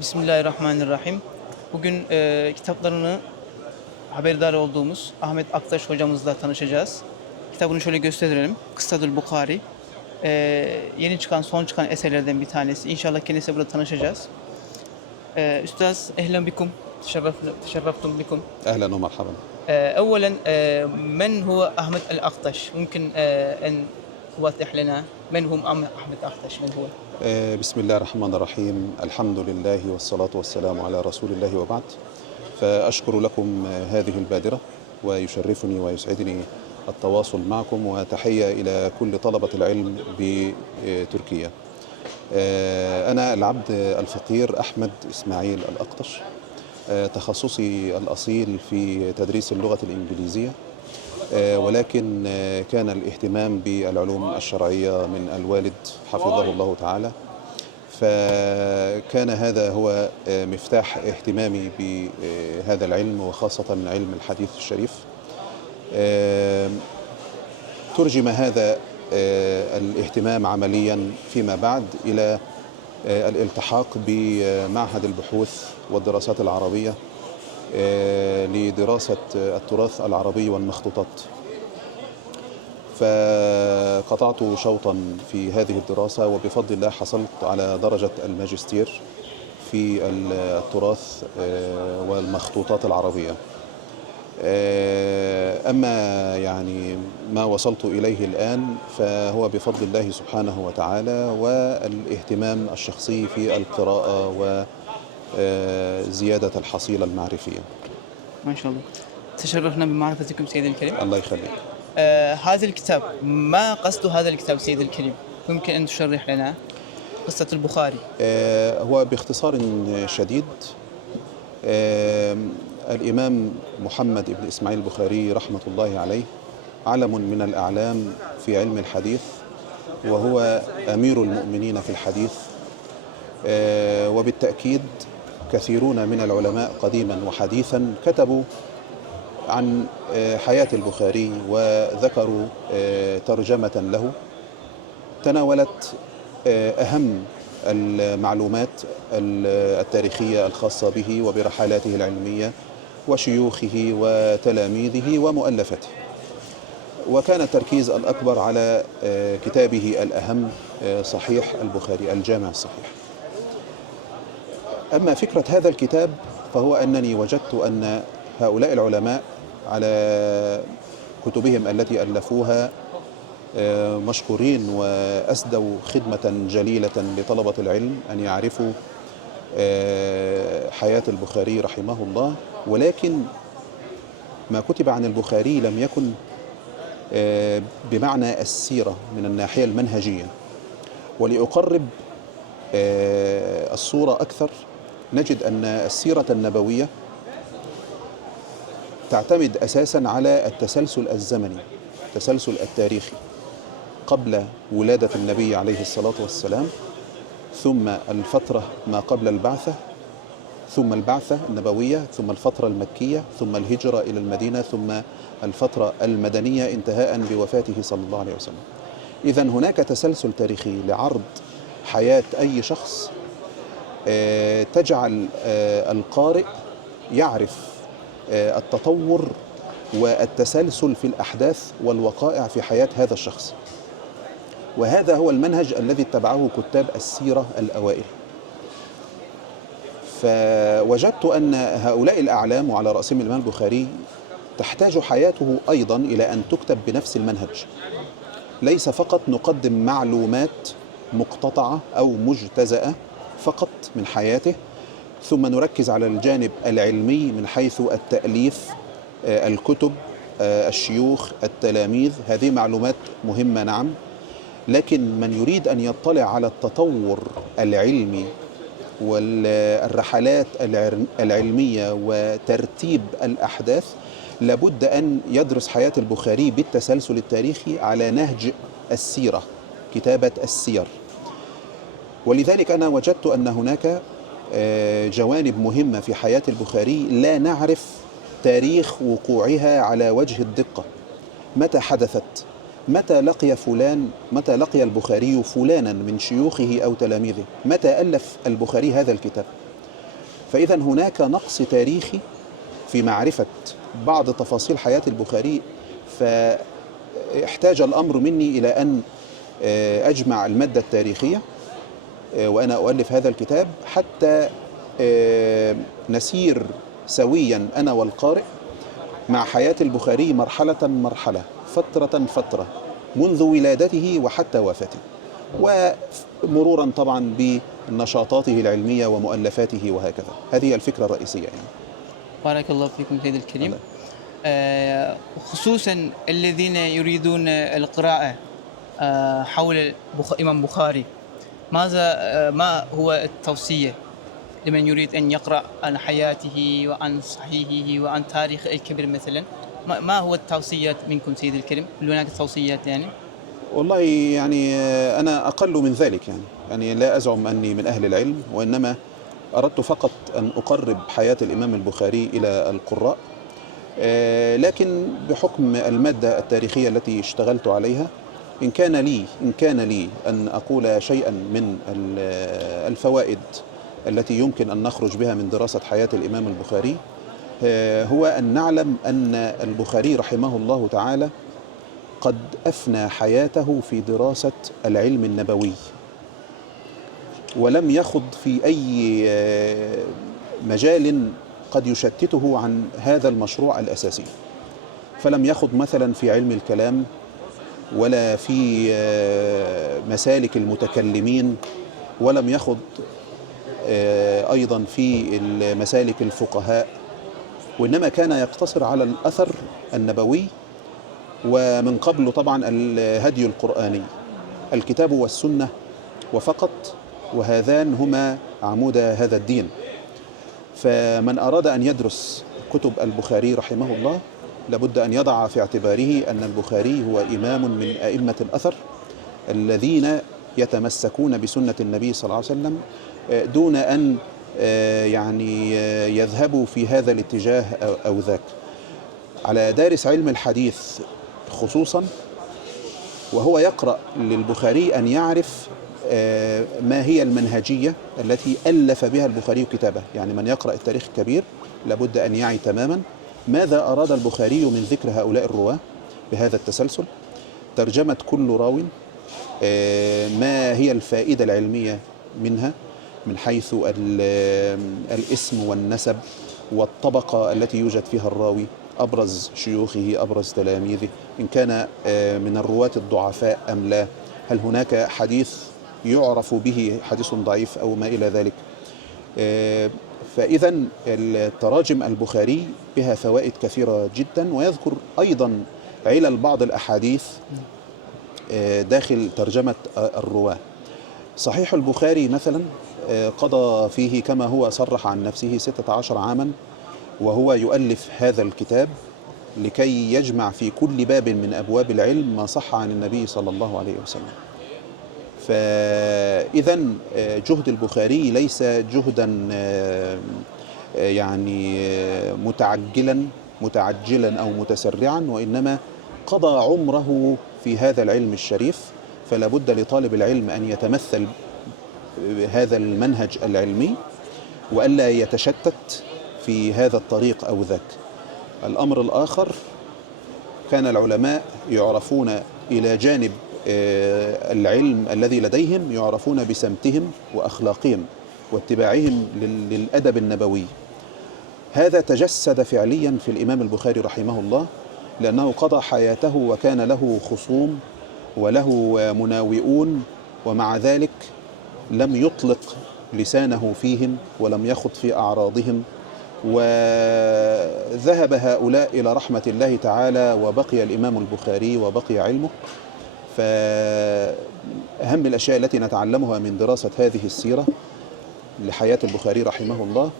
Bismillahirrahmanirrahim. Bugün kitaplarını haberdar olduğumuz Ahmet Aktaş hocamızla tanışacağız. Kitabını şöyle gösterelim. Kıssadül Bukhari. Yeni çıkan, son çıkan eserlerden bir tanesi. İnşallah kendisiyle burada tanışacağız. Üstaz, ehlen bikum. Teşerraftum bikum. أهلا ومرحبا. أولا من هو أحمد الأخطش؟ ممكن أن توضح لنا من هم أحمد أخطش؟ من هو؟ بسم الله الرحمن الرحيم، الحمد لله والصلاة والسلام على رسول الله وبعد. فأشكر لكم هذه البادرة، ويشرفني ويسعدني التواصل معكم، وتحية إلى كل طلبة العلم بتركيا. أنا العبد الفقير أحمد إسماعيل الأقطش. تخصصي الأصيل في تدريس اللغة الإنجليزية، ولكن كان الاهتمام بالعلوم الشرعية من الوالد حفظه الله تعالى، فكان هذا هو مفتاح اهتمامي بهذا العلم، وخاصة علم الحديث الشريف. ترجم هذا الاهتمام عمليا فيما بعد إلى الالتحاق بمعهد البحوث والدراسات العربية لدراسة التراث العربي والمخطوطات. فقطعت شوطا في هذه الدراسة، وبفضل الله حصلت على درجة الماجستير في التراث والمخطوطات العربية. أما يعني ما وصلت إليه الآن فهو بفضل الله سبحانه وتعالى، والاهتمام الشخصي في القراءة وزيادة الحصيلة المعرفية. ما شاء الله. تشرفنا بمعرفتكم سيدي الكريم. الله يخليك. هذا الكتاب، ما قصد هذا الكتاب سيدي الكريم؟ يمكن أن تشرح لنا قصة البخاري. هو باختصار شديد، الإمام محمد بن إسماعيل البخاري رحمة الله عليه علم من الأعلام في علم الحديث، وهو أمير المؤمنين في الحديث. وبالتأكيد كثيرون من العلماء قديما وحديثا كتبوا عن حياة البخاري، وذكروا ترجمة له تناولت أهم المعلومات التاريخية الخاصة به وبرحلاته العلمية وشيوخه وتلاميذه ومؤلفاته. وكان التركيز الأكبر على كتابه الأهم صحيح البخاري، الجامع الصحيح. أما فكرة هذا الكتاب فهو أنني وجدت أن هؤلاء العلماء على كتبهم التي ألفوها مشكورين، وأسدوا خدمة جليلة لطلبة العلم أن يعرفوا حياة البخاري رحمه الله. ولكن ما كتب عن البخاري لم يكن بمعنى السيرة من الناحية المنهجية. ولأقرب الصورة أكثر، نجد أن السيرة النبوية تعتمد أساسا على التسلسل الزمني، التسلسل التاريخي، قبل ولادة النبي عليه الصلاة والسلام، ثم الفترة ما قبل البعثة، ثم البعثة النبوية، ثم الفترة المكية، ثم الهجرة إلى المدينة، ثم الفترة المدنية انتهاء بوفاته صلى الله عليه وسلم. إذن هناك تسلسل تاريخي لعرض حياة أي شخص تجعل القارئ يعرف التطور والتسلسل في الأحداث والوقائع في حياة هذا الشخص. وهذا هو المنهج الذي اتبعه كتاب السيرة الأوائل. فوجدت أن هؤلاء الأعلام وعلى رأسهم الإمام البخاري تحتاج حياته أيضا إلى أن تكتب بنفس المنهج، ليس فقط نقدم معلومات مقتطعة أو مجتزأة فقط من حياته، ثم نركز على الجانب العلمي من حيث التأليف، الكتب، الشيوخ، التلاميذ. هذه معلومات مهمة نعم، لكن من يريد أن يطلع على التطور العلمي والرحلات العلمية وترتيب الأحداث لابد أن يدرس حياة البخاري بالتسلسل التاريخي على نهج السيرة، كتابة السير. ولذلك أنا وجدت أن هناك جوانب مهمة في حياة البخاري لا نعرف تاريخ وقوعها على وجه الدقة. متى حدثت؟ متى لقي البخاري فلانا من شيوخه أو تلاميذه؟ متى ألف البخاري هذا الكتاب؟ فإذا هناك نقص تاريخي في معرفة بعض تفاصيل حياة البخاري، فاحتاج الأمر مني إلى أن أجمع المادة التاريخية وأنا أؤلف هذا الكتاب، حتى نسير سويا أنا والقارئ مع حياة البخاري مرحلة مرحلة، فترة فترة، منذ ولادته وحتى وفاته، ومرورا طبعا بنشاطاته العلمية ومؤلفاته وهكذا. هذه الفكرة الرئيسية يعني. بارك الله فيكم سيد الكريم. خصوصا الذين يريدون القراءة حول إمام بخاري، ما هو التوصية لمن يريد أن يقرأ عن حياته وعن صحيحه وعن تاريخ الكبير مثلا؟ ما هو التوصيات منكم سيد الكريم؟ هل هناك توصيات يعني؟ والله يعني أنا أقل من ذلك، يعني لا أزعم أني من أهل العلم، وإنما أردت فقط أن أقرب حياة الإمام البخاري إلى القراء، لكن بحكم المادة التاريخية التي اشتغلت عليها، إن كان لي أن أقول شيئا من الفوائد التي يمكن أن نخرج بها من دراسة حياة الإمام البخاري، هو أن نعلم أن البخاري رحمه الله تعالى قد أفنى حياته في دراسة العلم النبوي، ولم يخض في أي مجال قد يشتته عن هذا المشروع الأساسي. فلم يخض مثلا في علم الكلام، ولا في مسالك المتكلمين، ولم يخض أيضا في مسالك الفقهاء، وإنما كان يقتصر على الأثر النبوي، ومن قبل طبعا الهدي القرآني، الكتاب والسنة وفقط، وهذان هما عمود هذا الدين. فمن أراد أن يدرس كتب البخاري رحمه الله لابد أن يضع في اعتباره أن البخاري هو إمام من أئمة الأثر الذين يتمسكون بسنة النبي صلى الله عليه وسلم دون أن يعني يذهبوا في هذا الاتجاه أو ذاك. على دارس علم الحديث خصوصا وهو يقرأ للبخاري أن يعرف ما هي المنهجية التي ألف بها البخاري كتابه. يعني من يقرأ التاريخ الكبير لابد أن يعي تماما ماذا أراد البخاري من ذكر هؤلاء الرواة بهذا التسلسل، ترجمة كل راو، ما هي الفائدة العلمية منها من حيث الاسم والنسب والطبقة التي يوجد فيها الراوي، أبرز شيوخه، أبرز تلاميذه، إن كان من الرواة الضعفاء أم لا، هل هناك حديث يعرف به حديث ضعيف أو ما إلى ذلك. فإذا التراجم البخاري بها فوائد كثيرة جدا، ويذكر أيضا علل بعض الأحاديث داخل ترجمة الرواة. صحيح البخاري مثلا قضى فيه كما هو صرح عن نفسه 16 عاما وهو يؤلف هذا الكتاب لكي يجمع في كل باب من أبواب العلم ما صح عن النبي صلى الله عليه وسلم. فإذا جهد البخاري ليس جهدا يعني متعجلا أو متسرعا، وإنما قضى عمره في هذا العلم الشريف. فلا بد لطالب العلم أن يتمثل هذا المنهج العلمي وألا يتشتت في هذا الطريق أو ذاك. الأمر الآخر، كان العلماء يعرفون إلى جانب العلم الذي لديهم يعرفون بسمتهم وأخلاقهم واتباعهم للأدب النبوي. هذا تجسد فعليا في الإمام البخاري رحمه الله، لأنه قضى حياته وكان له خصوم وله مناوئون، ومع ذلك لم يطلق لسانه فيهم ولم يخض في أعراضهم، وذهب هؤلاء إلى رحمة الله تعالى، وبقي الإمام البخاري وبقي علمه. فأهم الأشياء التي نتعلمها من دراسة هذه السيرة لحياة البخاري رحمه الله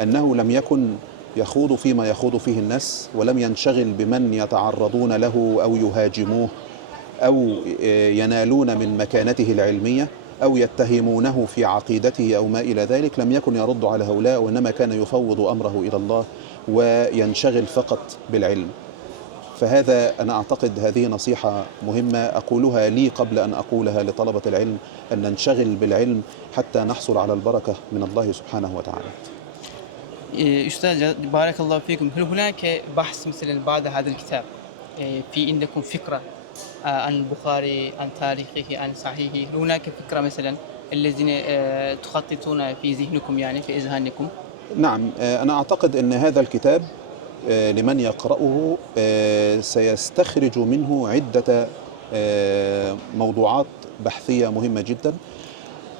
أنه لم يكن يخوض فيما يخوض فيه الناس، ولم ينشغل بمن يتعرضون له أو يهاجموه أو ينالون من مكانته العلمية أو يتهمونه في عقيدته أو ما إلى ذلك. لم يكن يرد على هؤلاء، وإنما كان يفوض أمره إلى الله وينشغل فقط بالعلم. فهذا أنا أعتقد هذه نصيحة مهمة أقولها لي قبل أن أقولها لطلبة العلم، أن ننشغل بالعلم حتى نحصل على البركة من الله سبحانه وتعالى. أستاذ بارك الله فيكم، هل هناك بحث مثلا بعد هذا الكتاب في عندكم فكرة عن البخاري، عن تاريخه، عن صحيحه؟ هل هناك فكرة مثلا الذين تخططون في ذهنكم، يعني في أذهانكم؟ نعم، أنا أعتقد أن هذا الكتاب لمن يقرأه سيستخرج منه عدة موضوعات بحثية مهمة جدا.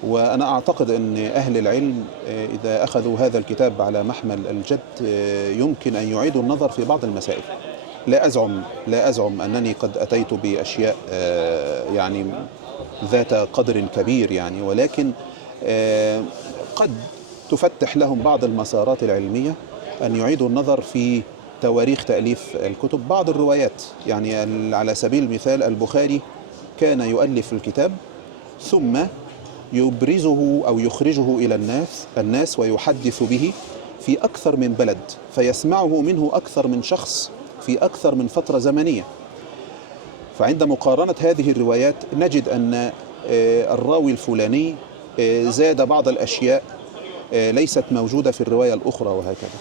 وأنا أعتقد أن أهل العلم إذا أخذوا هذا الكتاب على محمل الجد يمكن أن يعيدوا النظر في بعض المسائل. لا أزعم أنني قد أتيت بأشياء يعني ذات قدر كبير يعني، ولكن قد تفتح لهم بعض المسارات العلمية أن يعيدوا النظر في تواريخ تأليف الكتب. بعض الروايات يعني على سبيل المثال البخاري كان يؤلف الكتاب ثم يبرزه أو يخرجه إلى الناس ويحدث به في أكثر من بلد، فيسمعه منه أكثر من شخص في أكثر من فترة زمنية. فعند مقارنة هذه الروايات نجد أن الراوي الفلاني زاد بعض الأشياء ليست موجودة في الرواية الأخرى وهكذا.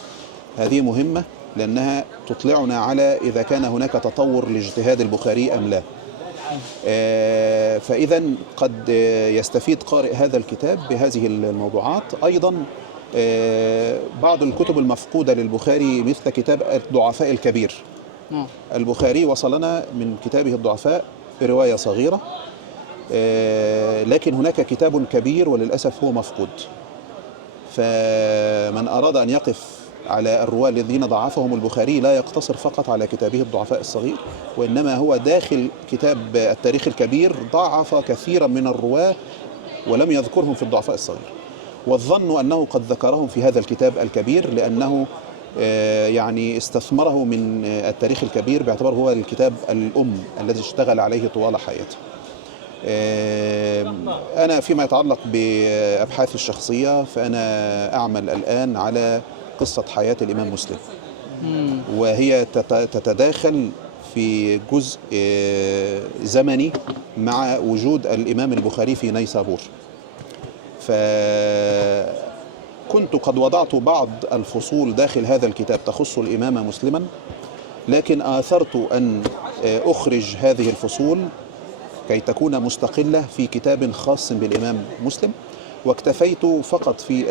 هذه مهمة لأنها تطلعنا على إذا كان هناك تطور لاجتهاد البخاري أم لا. فإذا قد يستفيد قارئ هذا الكتاب بهذه الموضوعات. أيضا بعض الكتب المفقودة للبخاري مثل كتاب الضعفاء الكبير. البخاري وصلنا من كتابه الضعفاء برواية صغيرة، لكن هناك كتاب كبير وللأسف هو مفقود. فمن أراد أن يقف على الرواة الذين ضعفهم البخاري لا يقتصر فقط على كتابه الضعفاء الصغير، وإنما هو داخل كتاب التاريخ الكبير ضعف كثيرا من الرواة ولم يذكرهم في الضعفاء الصغير، والظن أنه قد ذكرهم في هذا الكتاب الكبير لأنه يعني استثمره من التاريخ الكبير باعتباره هو الكتاب الأم الذي اشتغل عليه طوال حياته. أنا فيما يتعلق بأبحاثي الشخصية فأنا أعمل الآن على قصة حياة الإمام مسلم، وهي تتداخل في جزء زمني مع وجود الإمام البخاري في نيسابور. فكنت قد وضعت بعض الفصول داخل هذا الكتاب تخص الإمام مسلما، لكن آثرت أن أخرج هذه الفصول كي تكون مستقلة في كتاب خاص بالإمام مسلم، واكتفيت فقط في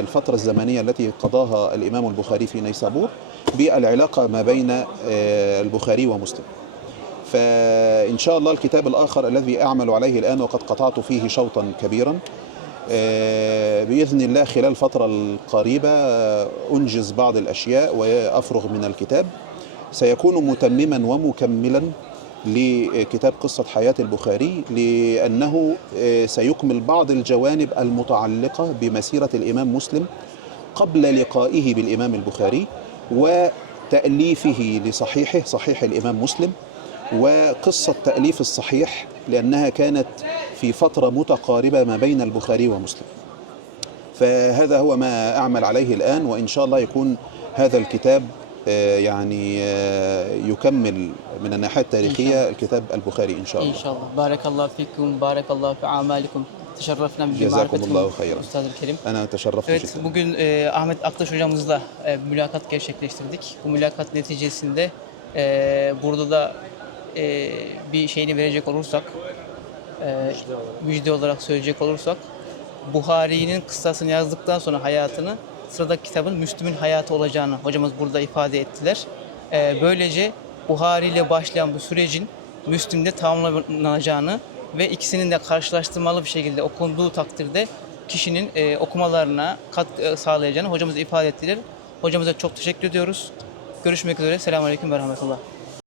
الفترة الزمنية التي قضاها الإمام البخاري في نيسابور بالعلاقة ما بين البخاري ومسلم. فإن شاء الله الكتاب الآخر الذي أعمل عليه الآن وقد قطعت فيه شوطا كبيرا بإذن الله خلال الفترة القريبة أنجز بعض الأشياء وأفرغ من الكتاب، سيكون متمما ومكملا لكتاب قصة حياة البخاري، لأنه سيكمل بعض الجوانب المتعلقة بمسيرة الإمام مسلم قبل لقائه بالإمام البخاري وتأليفه لصحيحه صحيح الإمام مسلم، وقصة تأليف الصحيح لأنها كانت في فترة متقاربة ما بين البخاري ومسلم. فهذا هو ما أعمل عليه الآن، وإن شاء الله يكون هذا الكتاب يعني يكمل من الناحية التاريخية الكتاب البخاري إن شاء الله. إن شاء الله. بارك الله فيكم، بارك الله في أعمالكم. Teşerrefna جزاكم الله خيرا. Üstad-ı Kerim. أنا تشرفت Evet, جدا. bugün Ahmet Aktaş hocamızla mülakat gerçekleştirdik. Bu mülakat neticesinde burada da bir şeyini verecek olursak, müjde olarak söyleyecek olursak, Buhari'nin kıssasını yazdıktan sonra hayatını, sıradaki kitabın Müslüm'ün hayatı olacağını hocamız burada ifade ettiler. Böylece Buhari ile başlayan bu sürecin Müslüm'de tamamlanacağını ve ikisinin de karşılaştırmalı bir şekilde okunduğu takdirde kişinin okumalarına katkı sağlayacağını hocamız ifade ettiler. Hocamıza çok teşekkür ediyoruz. Görüşmek üzere. Selamünaleyküm ve rahmetullah.